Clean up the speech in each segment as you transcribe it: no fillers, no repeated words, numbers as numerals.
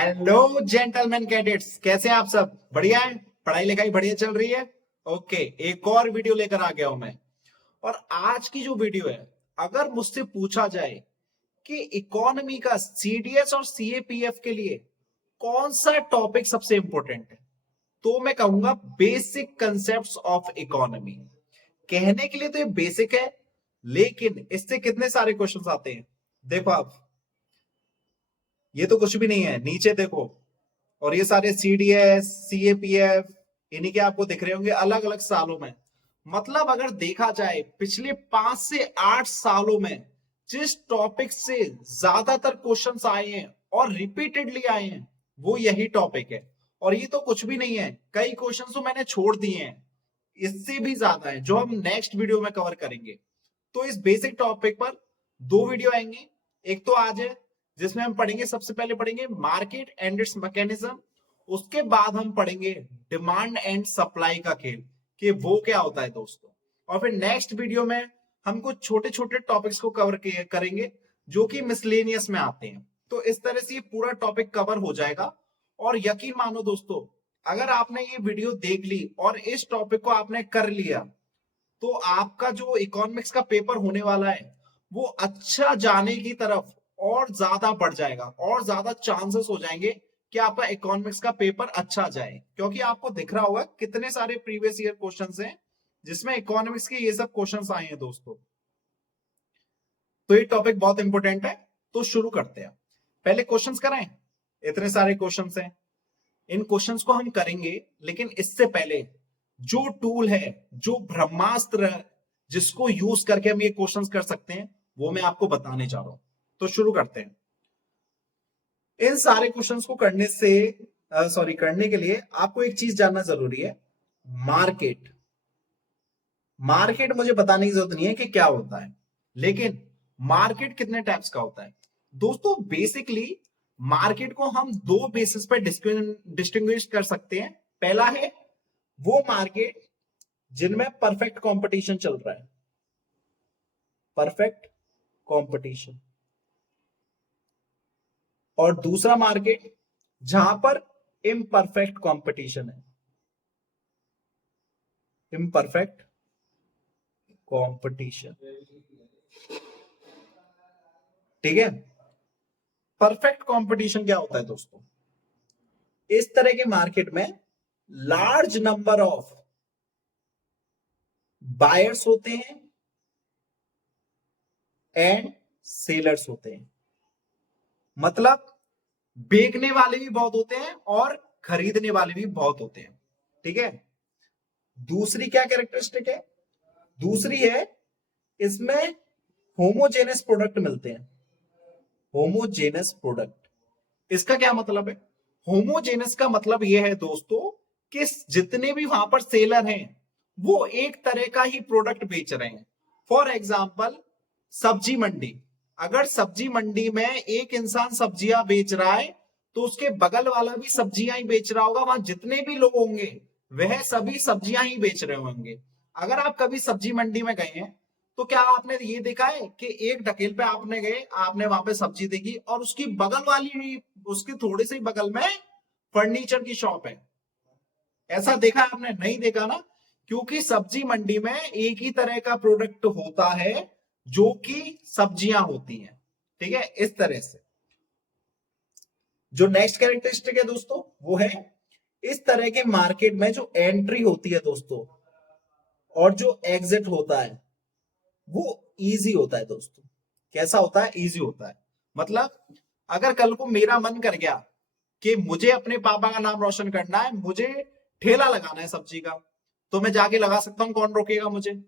Hello gentleman cadets, कैसे हैं आप सब? बढ़िया है? पढ़ाई लिखाई बढ़िया चल रही है? ओके, एक और वीडियो लेकर आ गया हूं मैं। और आज की जो वीडियो है, अगर मुझसे पूछा जाए कि इकोनॉमी का सीडीएस और सीएपीएफ के लिए कौन सा टॉपिक सबसे इंपॉर्टेंट है, तो मैं कहूंगा बेसिक कंसेप्ट्स ऑफ इकोनॉमी। कहने के लिए तो ये बेसिक है, लेकिन इससे कितने सारे क्वेश्चंस आते हैं। देखो आप, ये तो कुछ भी नहीं है, नीचे देखो। और ये सारे सीडीएस सीएपीएफ इन्हीं के आपको दिख रहे होंगे अलग अलग सालों में। मतलब अगर देखा जाए पिछले 5 से 8 सालों में जिस टॉपिक से ज्यादातर क्वेश्चंस आए हैं और रिपीटेडली आए हैं, वो यही टॉपिक है। और ये तो कुछ भी नहीं है, कई क्वेश्चंस तो मैंने छोड़ दिए हैं, इससे भी ज्यादा है जो हम नेक्स्ट वीडियो में कवर करेंगे। तो इस बेसिक टॉपिक पर 2 वीडियो आएंगे। एक तो आज है, जिसमें हम पढ़ेंगे, सबसे पहले पढ़ेंगे मार्केट एंड इट्स मैकेनिज्म। उसके बाद हम पढ़ेंगे डिमांड एंड सप्लाई का खेल, कि वो क्या होता है दोस्तों। और फिर नेक्स्ट वीडियो में हम कुछ छोटे छोटे टॉपिक्स को कवर करेंगे जो कि मिसलेनियस में आते हैं। तो इस तरह से ये पूरा टॉपिक कवर हो जाएगा। और यकीन मानो दोस्तों, अगर आपने ये वीडियो देख ली और इस टॉपिक को आपने कर लिया, तो आपका जो इकोनॉमिक्स का पेपर होने वाला है वो अच्छा जाने की तरफ और ज्यादा बढ़ जाएगा, और ज्यादा चांसेस हो जाएंगे कि आपका इकोनॉमिक्स का पेपर अच्छा जाए। क्योंकि आपको दिख रहा होगा कितने सारे प्रीवियस ईयर क्वेश्चंस हैं जिसमें इकोनॉमिक्स के ये सब क्वेश्चंस आए हैं दोस्तों। तो ये टॉपिक बहुत इंपॉर्टेंट है। तो शुरू करते हैं, पहले क्वेश्चंस कराएं। इतने सारे क्वेश्चंस हैं, इन क्वेश्चंस को हम करेंगे, लेकिन इससे पहले जो टूल है, जो ब्रह्मास्त्र है, जिसको यूज करके हम ये क्वेश्चंस कर सकते हैं, वो मैं आपको बताने जा रहा हूं। तो शुरू करते हैं। इन सारे क्वेश्चंस को करने के लिए आपको एक चीज जानना जरूरी है। मार्केट मार्केट मुझे बताने की जरूरत नहीं है कि क्या होता है, लेकिन मार्केट कितने टाइप्स का होता है दोस्तों। बेसिकली मार्केट को हम दो बेसिस पर डिस्टिंग्विश कर सकते हैं। पहला है वो मार्केट जिनमें परफेक्ट कंपटीशन चल रहा है, परफेक्ट कंपटीशन। और दूसरा मार्केट जहां पर इम्परफेक्ट कंपटीशन है, इम्परफेक्ट कंपटीशन। ठीक है। परफेक्ट कंपटीशन क्या होता है दोस्तों? इस तरह के मार्केट में लार्ज नंबर ऑफ बायर्स होते हैं एंड सेलर्स होते हैं। मतलब बेचने वाले भी बहुत होते हैं और खरीदने वाले भी बहुत होते हैं। ठीक है। दूसरी क्या कैरेक्टरिस्टिक है? दूसरी है, इसमें होमोजेनस प्रोडक्ट मिलते हैं। होमोजेनस प्रोडक्ट, इसका क्या मतलब है? होमोजेनस का मतलब यह है दोस्तों कि जितने भी वहां पर सेलर हैं वो एक तरह का ही प्रोडक्ट बेच रहे हैं। फॉर एग्जाम्पल, सब्जी मंडी। अगर सब्जी मंडी में एक इंसान सब्जियां बेच रहा है, तो उसके बगल वाला भी सब्जियां ही बेच रहा होगा। वहां जितने भी लोग होंगे वह सभी सब्जियां ही बेच रहे होंगे। अगर आप कभी सब्जी मंडी में गए हैं, तो क्या आपने ये देखा है कि एक ढकेल पे आपने गए, आपने वहां पे सब्जी देखी और उसकी बगल वाली, उसके थोड़े से बगल में फर्नीचर की शॉप है? ऐसा देखा है आपने? नहीं देखा ना। क्योंकि सब्जी मंडी में एक ही तरह का प्रोडक्ट होता है जो कि सब्जियां होती हैं। ठीक है। इस तरह से जो नेक्स्ट कैरेक्टरिस्टिक है दोस्तों, वो है इस तरह के मार्केट में जो एंट्री होती है दोस्तों और जो एग्जिट होता है वो इजी होता है दोस्तों। कैसा होता है? इजी होता है। मतलब अगर कल को मेरा मन कर गया कि मुझे अपने पापा का नाम रोशन करना है, मुझे ठेला लगाना है सब्जी का, तो मैं जाके लगा सकता हूं, कौन रोकेगा मुझे?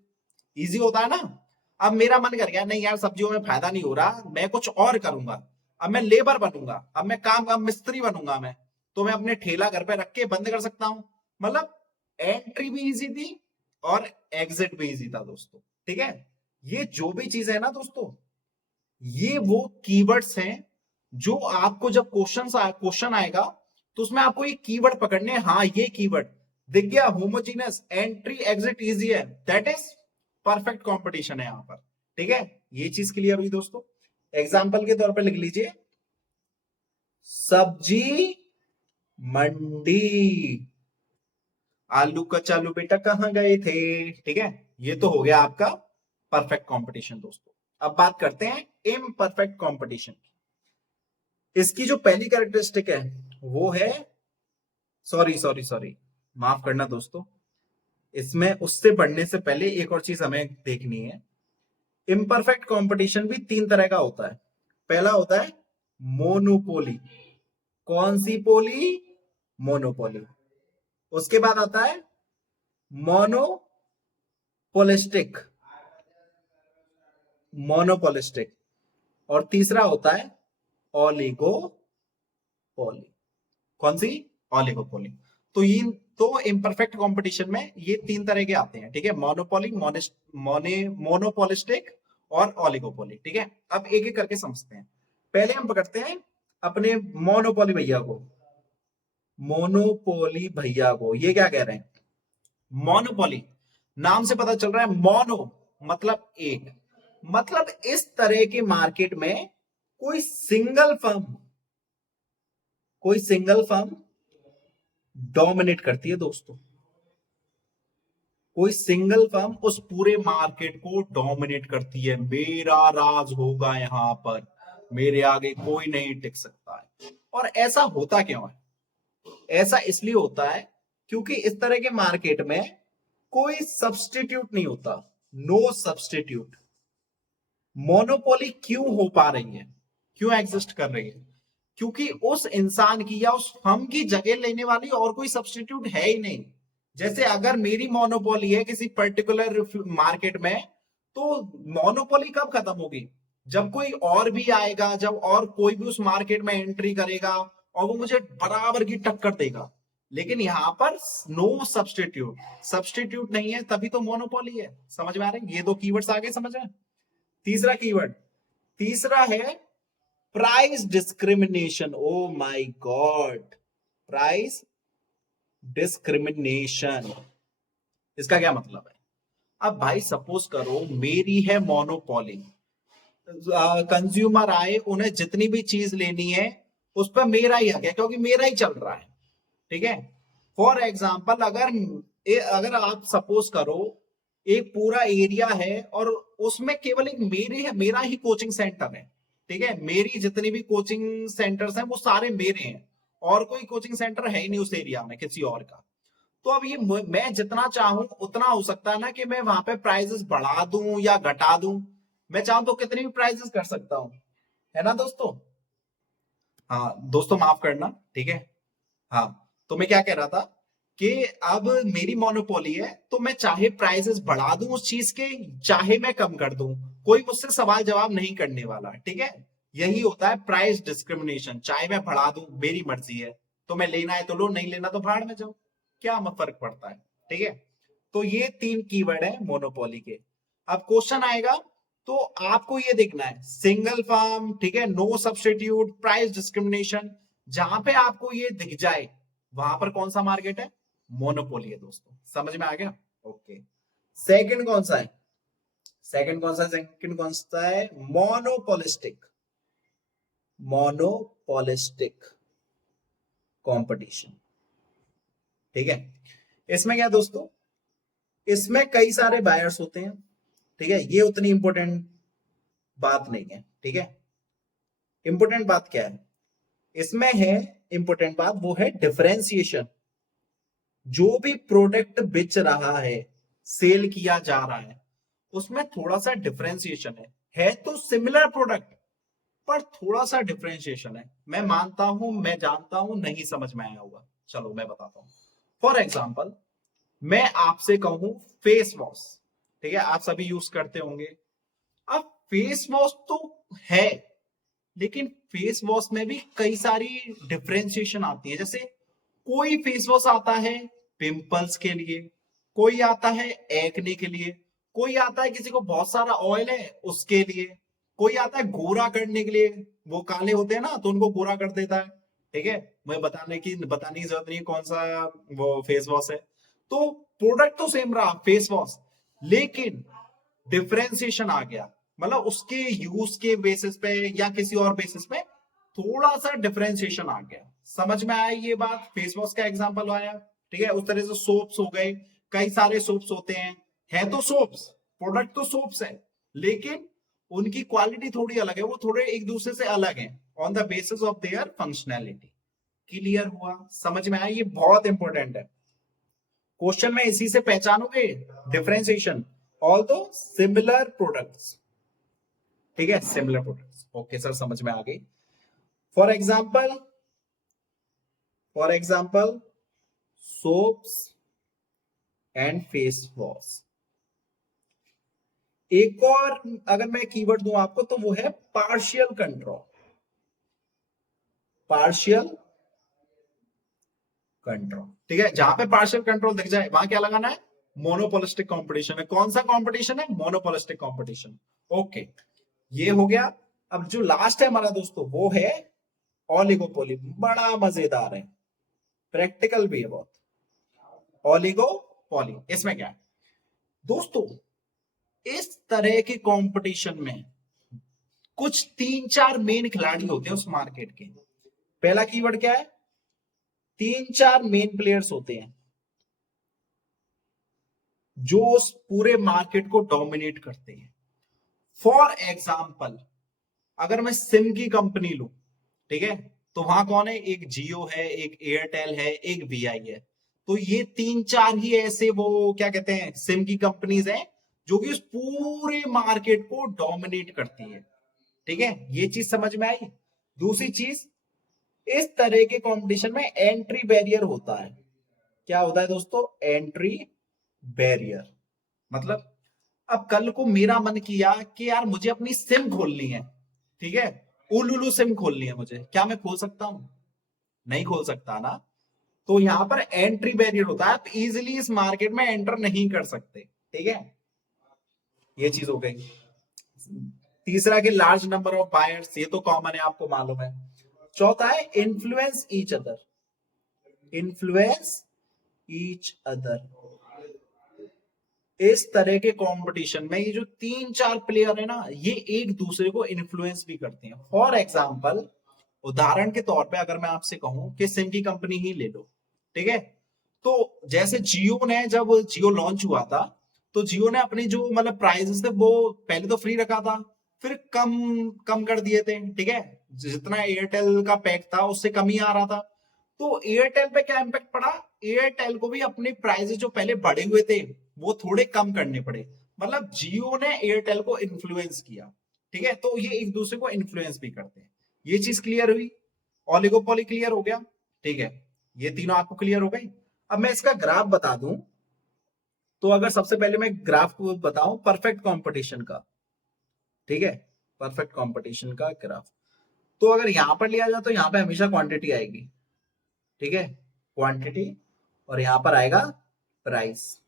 इजी होता है ना। अब मेरा मन कर गया, नहीं यार सब्जियों में फायदा नहीं हो रहा, मैं कुछ और करूंगा, अब मैं लेबर बनूंगा, अब मिस्त्री बनूंगा मैं, तो मैं अपने ठेला घर पे रख के बंद कर सकता हूं। मतलब एंट्री भी इजी थी और एग्जिट भी इजी था दोस्तों। ठीक है। ये जो भी चीज है ना दोस्तों, ये वो कीवर्ड्स हैं जो आपको जब क्वेश्चन आएगा तो उसमें आपको ये कीवर्ड पकड़ने हैं। हाँ, ये कीवर्ड दिख गया, होमोजीनस, एंट्री एग्जिट इजी है, दैट इज परफेक्ट कंपटीशन है यहां पर। ठीक है। ये चीज क्लियर हुई दोस्तों। एग्जाम्पल के तौर पर लिख लीजिए, सब्जी मंडी। आलू कचालू बेटा कहां गए थे। ठीक है, ये तो हो गया आपका परफेक्ट कंपटीशन दोस्तों। अब बात करते हैं इम्परफेक्ट कंपटीशन। इसकी जो पहली कैरेक्टरिस्टिक है वो है, सॉरी सॉरी सॉरी, माफ करना दोस्तों, इसमें उससे बढ़ने से पहले एक और चीज हमें देखनी है। इम्परफेक्ट कंपटीशन भी तीन तरह का होता है। पहला होता है मोनोपोली। कौन सी पोली? मोनोपोली। उसके बाद आता है मोनोपोलिस्टिक। मोनोपोलिस्टिक। और तीसरा होता है ओलिगोपोली। कौन सी? ओलिगोपोली। तो ये तो इम्परफेक्ट कंपटीशन में ये तीन तरह के आते हैं। ठीक है, मोनोपोली, मोनोपोलिस्टिक और ओलिगोपोली। ठीक है, अब एक एक करके समझते हैं। पहले हम पकड़ते हैं अपने मोनोपोली भैया को। मोनोपोली भैया को ये क्या कह रहे हैं? मोनोपोली, नाम से पता चल रहा है मोनो मतलब एक, मतलब इस तरह के मार्केट में कोई सिंगल फर्म डोमिनेट करती है दोस्तों। कोई सिंगल फर्म उस पूरे मार्केट को डोमिनेट करती है। मेरा राज होगा यहां पर, मेरे आगे कोई नहीं टिक सकता है। और ऐसा होता क्यों है? ऐसा इसलिए होता है क्योंकि इस तरह के मार्केट में कोई सब्स्टिट्यूट नहीं होता। No substitute. मोनोपोली क्यों हो पा रही है, क्यों एग्जिस्ट कर रही है? क्योंकि उस इंसान की या उस फर्म की जगह लेने वाली और कोई सब्स्टिट्यूट है ही नहीं। जैसे अगर मेरी मोनोपोली है किसी पर्टिकुलर मार्केट में, तो मोनोपोली कब खत्म होगी? जब कोई और भी आएगा, जब और कोई भी उस मार्केट में एंट्री करेगा और वो मुझे बराबर की टक्कर देगा। लेकिन यहां पर नो सब्स्टिट्यूट, सब्स्टिट्यूट नहीं है, तभी तो मोनोपोली है। समझ में आ रहे हैं? ये दो कीवर्ड्स आगे समझ में। तीसरा कीवर्ड, तीसरा है price discrimination. Oh my God, price discrimination. इसका क्या मतलब है? अब भाई सपोज करो मेरी है मोनोपोली, कंज्यूमर आए, उन्हें जितनी भी चीज लेनी है उस पर मेरा ही हक है क्योंकि मेरा ही चल रहा है। ठीक है, फॉर एग्जाम्पल अगर आप सपोज करो एक पूरा एरिया है और उसमें केवल एक मेरा ही कोचिंग सेंटर है। ठीक है, मेरी जितनी भी कोचिंग सेंटर्स हैं वो सारे मेरे हैं और कोई कोचिंग सेंटर है ही नहीं उस एरिया में किसी और का। तो अब ये मैं जितना चाहूं उतना हो सकता है ना कि मैं वहां पे प्राइजेस बढ़ा दूं या घटा दूं। मैं चाहूं तो कितनी भी प्राइजेस कर सकता हूं, है ना दोस्तों? हाँ दोस्तों, माफ करना। ठीक है, हाँ, तो मैं क्या कह रहा था कि अब मेरी मोनोपोली है तो मैं चाहे प्राइसेस बढ़ा दूं उस चीज के, चाहे मैं कम कर दूं, कोई मुझसे सवाल जवाब नहीं करने वाला। ठीक है, यही होता है प्राइस डिस्क्रिमिनेशन। चाहे मैं बढ़ा दूं, मेरी मर्जी है, तो मैं लेना है तो लो, नहीं लेना तो भाड़ में जाओ, क्या फर्क पड़ता है? ठीक है, तो ये तीन कीवर्ड है मोनोपोली के। अब क्वेश्चन आएगा तो आपको ये देखना है सिंगल फर्म, ठीक है, नो सब्स्टिट्यूट, प्राइस डिस्क्रिमिनेशन। जहां पे आपको ये दिख जाए वहां पर कौन सा मार्केट है? मोनोपोली है दोस्तों। समझ में आ गया? ओके। सेकंड कौन सा है? सेकंड कौन सा है? मोनोपोलिस्टिक। Monopolistic competition. ठीक है, इसमें क्या दोस्तों, इसमें कई सारे बायर्स होते हैं। ठीक है, ये उतनी इंपॉर्टेंट बात नहीं है। ठीक है, इंपॉर्टेंट बात क्या है इसमें है? इंपॉर्टेंट बात वो है डिफरेंशिएशन। जो भी प्रोडक्ट बेच रहा है, सेल किया जा रहा है, उसमें थोड़ा सा डिफरेंशिएशन है तो सिमिलर प्रोडक्ट, पर थोड़ा सा डिफरेंशिएशन है। मैं मानता हूं, मैं जानता हूं नहीं समझ में आया होगा, चलो मैं बताता हूं। फॉर एग्जाम्पल, मैं आपसे कहूं फेस वॉश, ठीक है, आप सभी यूज करते होंगे। अब फेस वॉश तो है, लेकिन फेस वॉश में भी कई सारी डिफरेंशिएशन आती है। जैसे कोई फेस वॉश आता है पिंपल्स के लिए, कोई आता है एक्ने के लिए, कोई आता है किसी को बहुत सारा ऑयल है उसके लिए, कोई आता है गोरा करने के लिए, वो काले होते हैं ना तो उनको गोरा कर देता है। ठीक है, मैं बताने की जरूरत नहीं है कौन सा वो फेस वॉश है। तो प्रोडक्ट तो सेम रहा फेस वॉश, लेकिन डिफरेंशिएशन आ गया, मतलब उसके यूज के बेसिस पे या किसी और बेसिस पे थोड़ा सा डिफरेंशिएशन आ गया। समझ में आया ये बात? फेस वॉश का एग्जांपल आया, ठीक है। उस तरह से सोप्स हो गए, कई सारे सोप्स होते हैं, है तो सोप्स, प्रोडक्ट तो सोप्स है, लेकिन उनकी क्वालिटी थोड़ी अलग है, वो थोड़े एक दूसरे से अलग है on the basis of their functionality. Clear हुआ? समझ में आया? ये बहुत इंपॉर्टेंट है, क्वेश्चन में इसी से पहचानोगे डिफरेंशिएशन। ऑल दो सिमिलर प्रोडक्ट्स, ठीक है, सिमिलर प्रोडक्ट्स। ओके सर, समझ में आ गई। For example, soaps and face wash. एक और अगर मैं कीवर्ड दूं आपको तो वो है पार्शियल कंट्रोल। पार्शियल कंट्रोल, ठीक है। जहां पे पार्शियल कंट्रोल दिख जाए वहां क्या लगाना है? मोनोपोलिस्टिक कंपटीशन है। कौन सा कंपटीशन है? Monopolistic competition. ओके, ये हो गया। अब जो लास्ट है हमारा दोस्तों वो है ऑलिगोपोली। बड़ा मजेदार है, प्रैक्टिकल भी है बहुत। ऑलिगोपोली, इसमें क्या है दोस्तों? इस तरह के कंपटीशन में कुछ 3-4 मेन खिलाड़ी होते हैं उस मार्केट के। पहला कीवर्ड क्या है? 3-4 मेन प्लेयर्स होते हैं जो उस पूरे मार्केट को डोमिनेट करते हैं। फॉर एग्जाम्पल, अगर मैं सिम की कंपनी लू, ठीक है, तो वहां कौन है? एक जियो है, एक एयरटेल है, एक वीआई है। तो ये 3-4 ही ऐसे वो क्या कहते हैं सिम की कंपनीज हैं जो कि उस पूरे मार्केट को डोमिनेट करती है, ठीक है। ये चीज समझ में आई? दूसरी चीज, इस तरह के कंपटीशन में एंट्री बैरियर होता है। क्या होता है दोस्तों? Entry barrier. मतलब अब कल को मेरा मन किया कि यार मुझे अपनी सिम खोलनी है, ठीक है, उलुलु सिम खोलनी है मुझे, क्या मैं खोल सकता हूं? नहीं खोल सकता ना। तो यहां पर एंट्री बैरियर होता है, आप इजीली इस मार्केट में एंटर नहीं कर सकते, ठीक है। ये चीज हो गई। तीसरा कि लार्ज नंबर ऑफ बायर्स, ये तो कॉमन है, आपको मालूम है। चौथा है influence each other. Influence each other. इस तरह के कंपटीशन में ये जो 3-4 प्लेयर है ना, ये एक दूसरे को इन्फ्लुएंस भी करते हैं। फॉर एग्जाम्पल, उदाहरण के तौर पे अगर मैं आपसे कहूं कि सिम की कंपनी ही ले लो, ठीक है, तो जैसे जियो ने, जब जियो लॉन्च हुआ था, तो जियो ने अपनी जो मतलब प्राइसेस थे वो पहले तो फ्री रखा था, फिर कम कम कर दिए थे, ठीक है। जितना एयरटेल का पैक था उससे कम ही आ रहा था। तो एयरटेल पे क्या इंपैक्ट पड़ा? एयरटेल को भी अपने प्राइसेस जो पहले बढ़े हुए थे वो थोड़े कम करने पड़े। मतलब जियो ने एयरटेल को इन्फ्लुएंस किया, ठीक है। तो ये एक दूसरे को इन्फ्लुएंस भी करते हैं। ये चीज क्लियर हुई? ऑलिगोपोली क्लियर हो गया, ठीक है। ये तीनों आपको क्लियर हो गई। अब मैं इसका ग्राफ बता दूं, तो अगर सबसे पहले मैं ग्राफ को बताऊं परफेक्ट कंपटीशन का, ठीक है, परफेक्ट कंपटीशन का ग्राफ, तो अगर यहां पर लिया जाए तो यहां पे हमेशा क्वांटिटी आएगी, ठीक है, क्वांटिटी, और यहां पर आएगा प्राइस,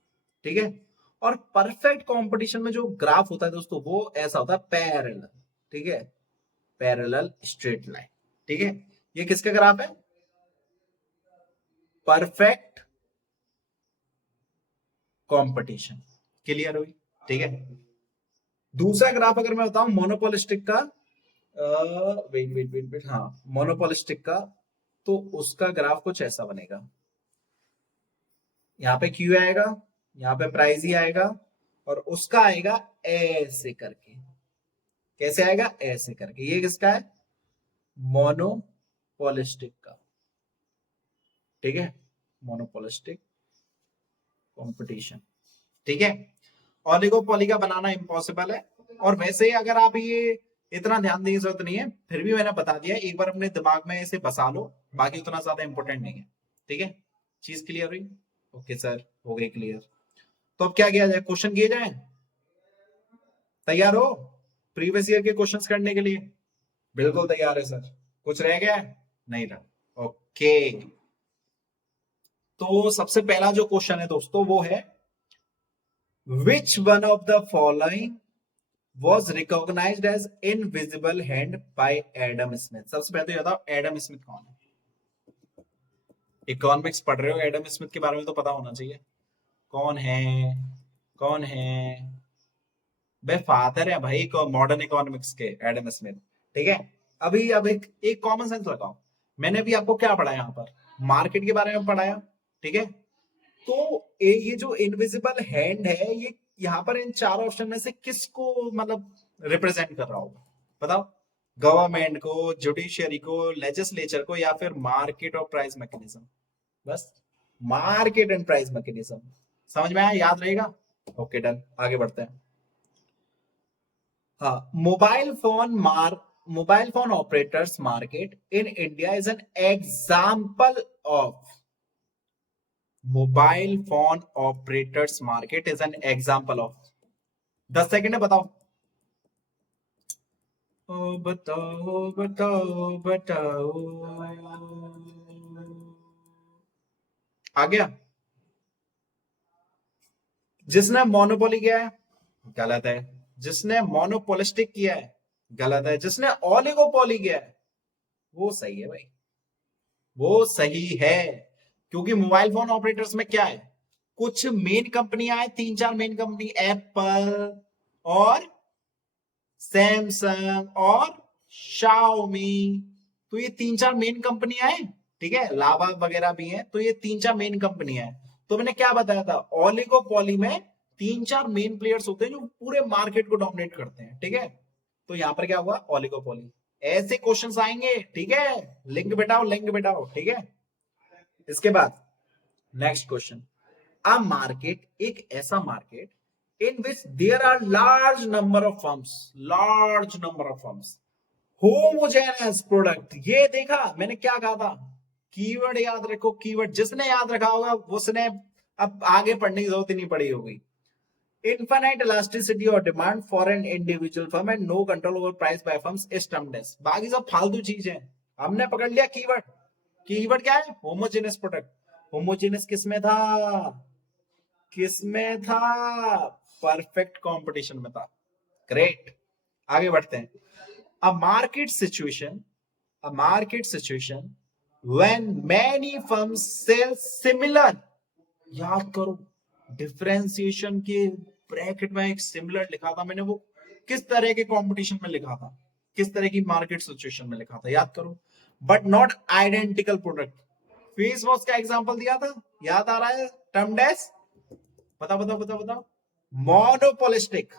ठीक है। और परफेक्ट कंपटीशन में जो ग्राफ होता है दोस्तों वो ऐसा होता है पैरेलल, ठीक है, पैरेलल स्ट्रेट लाइन, ठीक है। ये किसका ग्राफ है? Perfect competition. क्लियर हुई? ठीक है। दूसरा ग्राफ अगर मैं बताऊं मोनोपोलिस्टिक का, वेट वेट वेट वेट, हाँ, मोनोपोलिस्टिक का, तो उसका ग्राफ कुछ ऐसा बनेगा। यहाँ पे क्यू आएगा, यहाँ पे प्राइस ही आएगा, और उसका आएगा ऐसे करके। कैसे आएगा? ऐसे करके। ये किसका है? मोनोपोलिस्टिक का, ठीक है, मोनोपोलिस्टिक कंपटीशन, ठीक है। ऑलिगोपोली का बनाना इम्पॉसिबल है। और वैसे अगर आप ये इतना ध्यान देने की जरूरत नहीं है, फिर भी मैंने बता दिया, एक बार अपने दिमाग में इसे बसा लो, बाकी उतना ज्यादा इंपॉर्टेंट नहीं है, ठीक है। चीज क्लियर हुई? ओके सर, हो गई क्लियर। तो अब क्या किया जाए? क्वेश्चन किए जाए? तैयार हो प्रीवियस ईयर के क्वेश्चंस करने के लिए? बिल्कुल तैयार है सर। कुछ रह गया है? नहीं रहा। ओके, तो सबसे पहला जो क्वेश्चन है दोस्तों वो है, which one of the following was recognized as invisible hand by Adam Smith? सबसे पहले तो ये बताओ एडम स्मिथ कौन है? इकोनॉमिक्स पढ़ रहे हो, एडम स्मिथ के बारे में तो पता होना चाहिए। कौन है? कौन है? भाई फादर है भाई मॉडर्न इकोनॉमिक्स के, एडम स्मिथ, ठीक है। अभी अब एक कॉमन सेंस लगाओ। मैंने अभी आपको क्या पढ़ाया, यहाँ पर मार्केट के बारे में पढ़ाया, ठीक है। तो ये जो इनविजिबल हैंड है, ये यहाँ पर इन चार ऑप्शन में से किसको मतलब रिप्रेजेंट कर रहा होगा, बताओ। गवर्नमेंट को, जुडिशियरी को, लेजिस्लेचर को, या फिर मार्केट और प्राइस मैकेनिज्म। बस मार्केट एंड प्राइस मैकेनिज्म। समझ में आया, याद रहेगा। ओके डन, आगे बढ़ते हैं। हाँ, mobile phone operators market in India is an example of, mobile phone operators market is an example of. 10 second है, बताओ। ओ बताओ बताओ बताओ, आ गया। जिसने मोनोपोली किया है, गलत है। जिसने मोनोपोलिस्टिक किया है, गलत है। जिसने ओलिगोपोली किया है, वो सही है भाई, वो सही है। क्योंकि मोबाइल फोन ऑपरेटर्स में क्या है, कुछ मेन कंपनियां हैं, 3-4 मेन कंपनी, एप्पल और सैमसंग और शाओमी। तो ये 3-4 मेन कंपनियां हैं, ठीक है। लावा वगैरह भी हैं, तो ये 3-4 मेन कंपनियां हैं। तो मैंने क्या बताया था, ओलिगोपोली में 3-4 मेन प्लेयर्स होते हैं जो पूरे मार्केट को डोमिनेट करते हैं, ठीक है। तो यहां पर क्या हुआ, ओलिगोपोली। ऐसे क्वेश्चंस आएंगे, ठीक है। लिंक बिठाओ, लिंक बिठाओ, ठीक है। इसके बाद नेक्स्ट क्वेश्चन, अ मार्केट, एक ऐसा market in which there are large number of firms, homogeneous product। ये देखा मैंने क्या कहा था, कीवर्ड याद रखो, कीवर्ड जिसने याद रखा होगा उसने अब आगे पढ़ने की जरूरत ही नहीं पड़ी होगी। इनफाइनाइट इलास्टिसिटी और demand for an individual firm and no control over price by firms is termed as, बाकी सब फालतू चीज है। हमने पकड़ लिया कीवर्ड। कीवर्ड क्या है, होमोजेनियस प्रोडक्ट। होमोजेनियस किसमें था, किसमें था, परफेक्ट कंपटीशन में था। ग्रेट, आगे बढ़ते हैं। A market situation, a market situation when many firms sell similar, याद करो डिफरेंशिएशन के ब्रैकेट में एक सिमिलर लिखा था मैंने, वो किस तरह के कंपटीशन में लिखा था, किस तरह की मार्केट सिचुएशन में लिखा था, याद करो। But not identical product. Face wash का एग्जांपल दिया था, याद आ रहा है, टर्म डैश, बताओ बताओ बताओ बताओ। मोनोपोलिस्टिक,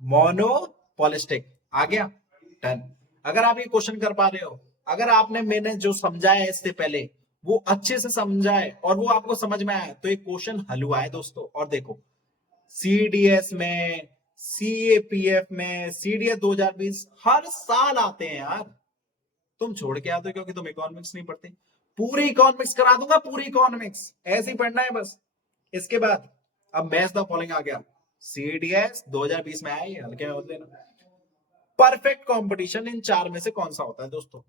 मोनोपोलिस्टिक, आ गया, डन। अगर आप ये क्वेश्चन कर पा रहे हो, अगर आपने मैंने जो समझाया इससे पहले वो अच्छे से समझा है और वो आपको समझ में आया, तो एक क्वेश्चन हल हुआ है दोस्तों। और देखो सीडीएस में, सीएपीएफ में, सीडीएस 2020 हर साल आते हैं यार। तुम छोड़ के आते हो क्योंकि तुम इकोनॉमिक्स नहीं पढ़ते। पूरी इकोनॉमिक्स करा दूंगा, पूरी इकोनॉमिक्स ऐसे ही पढ़ना है बस। इसके बाद अब मैच द फॉलोइंग आ गया, सीडीएस 2020 में आया, ये हल्के में मत लेना। परफेक्ट कंपटीशन इन चार में से कौन सा होता है दोस्तों।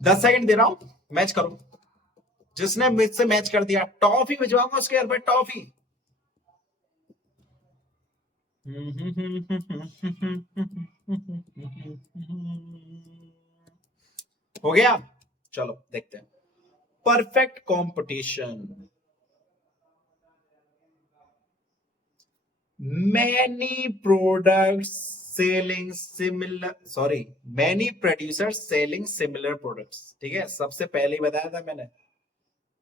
10 सेकंड दे रहा हूं, मैच करो। जिसने मुझसे मैच कर दिया टॉफी भिजवाऊंगा उसके घर पे, टॉफी। हो गया, चलो देखते हैं। Perfect competition, many products selling similar, sorry, many producers selling similar products, ठीक है। सबसे पहले ही बताया था मैंने,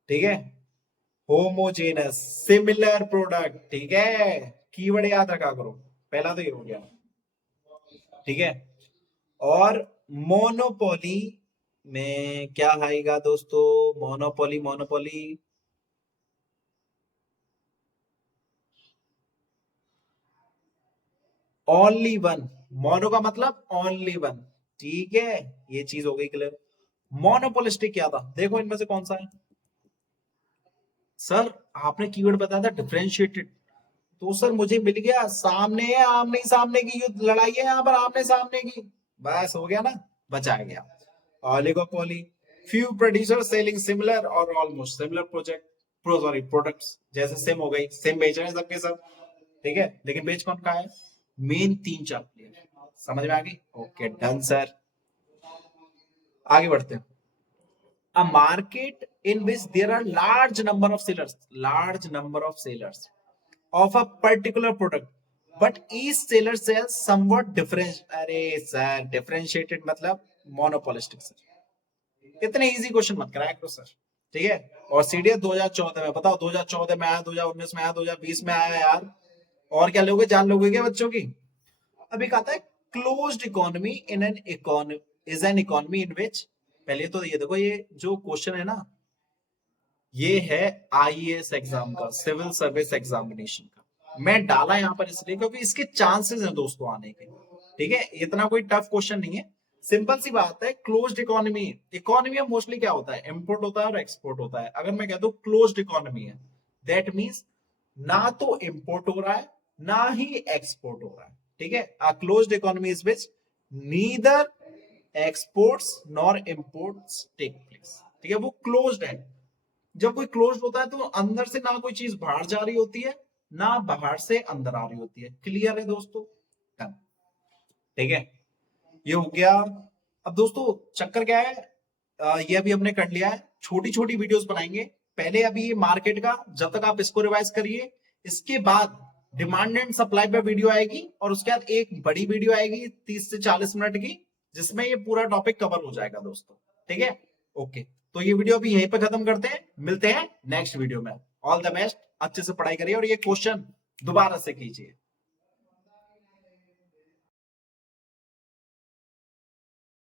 ठीक है। होमोजेनस, सिमिलर प्रोडक्ट, ठीक है। कीवर्ड याद रखा करो, पहला तो ये हो गया, ठीक है। और मोनोपोली में क्या आएगा दोस्तों, monopoly, monopoly only one. Mono का मतलब ओनली वन, ठीक है। ये चीज हो गई क्लियर। मोनोपोलिस्टिक क्या था, देखो इनमें से कौन सा है। सर आपने कीवर्ड बताया था डिफरेंशिएटेड, तो सर मुझे मिल गया, सामने है, आमने सामने की युद्ध लड़ाई है यहाँ पर, आमने सामने की, बस हो गया ना, बचाया गया। Oligopoly, few producer selling similar और almost similar project, sorry products, जैसे सिम हो गई, सिम बेच रहे हैं सबके सब, ठीक है। लेकिन बेच कौन का है, मेन 3-4 प्लेयर। समझ में आ गई, ओके डन सर। आगे बढ़ते हैं। A market in which there are large number of sellers of a particular product but each seller sales somewhat difference, अरे सर डिफरेंशिएटेड मतलब मोनोपोलिस्टिक सर। इतने इजी क्वेश्चन मत कराया करो सर, ठीक है। और सीडीएस 2014 में, बताओ 2014 में आया, 2019 में आया, 2020 में आया यार। और क्या लोगे, जान लोगे क्या बच्चों की। अभी कहता है closed economy in an economy is an economy in which, पहले तो ये देखो, ये जो क्वेश्चन है ना, ये है आईएएस एग्जाम का, सिविल सर्विस एग्जामिनेशन का। मैं डाला यहां पर इसलिए क्योंकि इसके चांसेस हैं दोस्तों आने के, ठीक है। इतना कोई टफ क्वेश्चन नहीं है, सिंपल सी बात है। क्लोज्ड इकोनॉमी, इकोनॉमी में मोस्टली क्या होता है, इंपोर्ट होता है और एक्सपोर्ट होता है। अगर मैं कह दूं क्लोज्ड इकोनॉमी है, दैट मींस ना तो इंपोर्ट हो रहा है ना ही एक्सपोर्ट हो रहा है, ठीक है। A closed economy is which neither exports nor imports take place, ठीक है, वो क्लोज्ड है। जब कोई क्लोज होता है तो अंदर से ना कोई चीज बाहर जा रही होती है ना बाहर से अंदर आ रही होती है। क्लियर है दोस्तों, ठीक है, ये हो गया। अब दोस्तों चक्कर क्या है, ये अभी हमने कर लिया है, छोटी छोटी वीडियोस बनाएंगे पहले अभी ये मार्केट का, जब तक आप इसको रिवाइज करिए। इसके बाद डिमांड एंड सप्लाई पे वीडियो आएगी और उसके बाद एक बड़ी वीडियो आएगी 30 से 40 मिनट की, जिसमें ये पूरा टॉपिक कवर हो जाएगा दोस्तों, ठीक है। ओके, तो ये वीडियो अभी यहीं पे खत्म करते हैं, मिलते हैं नेक्स्ट वीडियो में। ऑल द बेस्ट, अच्छे से पढ़ाई करिए और ये क्वेश्चन दोबारा से कीजिए।